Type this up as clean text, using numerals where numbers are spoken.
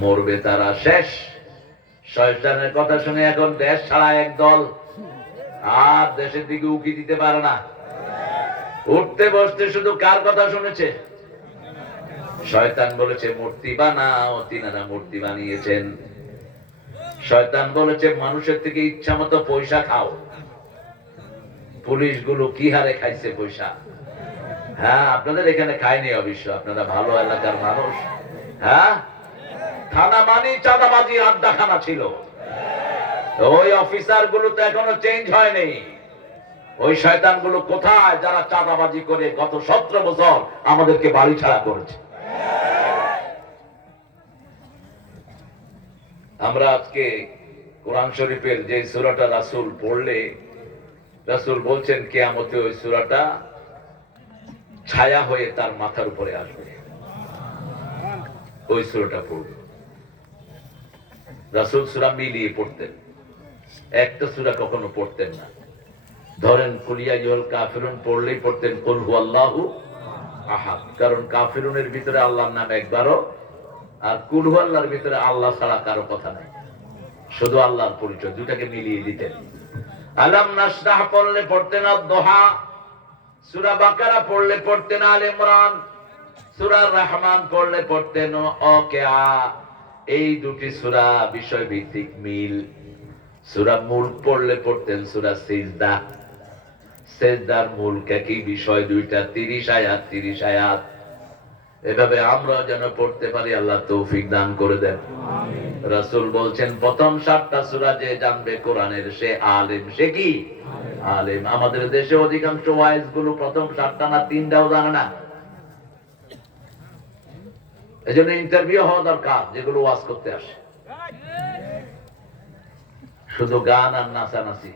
মরবে তারা, শেষ। শয়তানের কথা শুনে এখন দেশ ছাড়া একদল, আর দেশের দিকে উকি দিতে পারে না। উঠতে বসতে শুধু কার কথা শুনেছে? শয়তান বলেছে মূর্তি বানাও, তিনারা মূর্তি বানিয়েছেন। শয়তান বলেছে মানুষের থেকে ইচ্ছা মতো পয়সা খাও। পুলিশ গুলো কি হারে খাইছে পয়সা। হ্যাঁ, আপনাদের এখানে খায়নি অবশ্য, আপনারা ভালো এলাকার মানুষ। হ্যাঁ, থানা মানি চাঁদাবাজি আড্ডাখানা ছিল। ওই অফিসার গুলো তো এখনো চেঞ্জ হয়নি। ওই শয়তান গুলো কোথায়, যারা চাঁদাবাজি করে গত 17 বছর আমাদেরকে বাড়ি ছাড়া করেছে। আমরা আজকে কোরআন শরীফের যে সূরাটা রাসূল পড়লে, রাসূল বলছেন কিয়ামতে ওই সূরাটা ছায়া হয়ে তার মাথার উপরে আসবে। ওই সূরাটা পড়বে। রাসূল সূরা মিলিয়ে পড়তেন, একটা সূরা কখনো পড়তেন না। ধরেন কুল ইয়া আইয়ুহাল কাফিরুন পড়লেই পড়তেন কুল হুয়াল্লাহু আহাদ, কারণ কাফিরুনের ভিতরে আল্লাহর নাম একবারও, আর কুল হুয়াল্লাহর ভিতরে আল্লাহ ছাড়া কারো কথা নাই, শুধু আল্লাহর পরিচয়, দুটাকে মিলিয়ে দিতেন। আলাম নাশরাহ পড়লে পড়তেন আদ-দুহা, সূরা বাকারা পড়লে পড়তেন আলে ইমরান, সূরা রহমান পড়লে পড়তেন ওয়াকিয়া। এই দুটি সূরা বিষয় ভিত্তিক মিল। সূরা মুলক পড়লে পড়তেন সূরা সিজদা, সিজদার মুলক একই বিষয়, দুইটা 30 আয়াত 30 আয়াত। এভাবে আমরা যেন পড়তে পারি, আল্লাহ তৌফিক দান করে দেন। আমিন। রাসূল বলছেন প্রথম 7টা সূরা যে জানবে কোরআনের সে আলেম। সে কি আলেম? আমাদের দেশে অধিকাংশ ওয়াইজ গুলো প্রথম 7টা না 3টাও জানে না। এজন্য ইন্টারভিউ হওয়া দরকার, যেগুলো ওয়াজ করতে আসে। শুধু গান আর নাচানাচি।